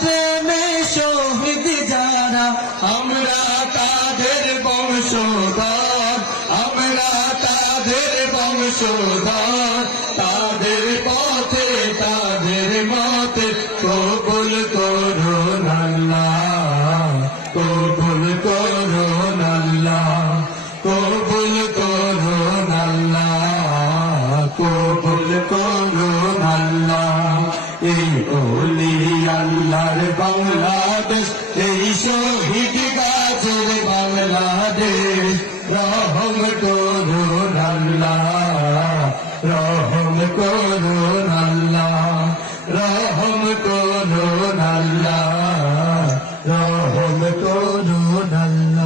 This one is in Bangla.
প্রেমে শহীদ যারা, আমরা তাদের বংশধর, আমরা তাদের বংশধর। তাদের পথে, তাদের মতে কবুল করুন আল্লাহ কবুল করুন আল্লাহ কবুল করুন আল্লাহ কবুল করুন আল্লাহ এই আমার বাংলাদেশ, এই শহীদ গাছের বাংলাদেশ। রহম করুন আল্লাহ রহম করুন আল্লাহ রহম করুন আল্লাহ রহম করুন আল্লাহ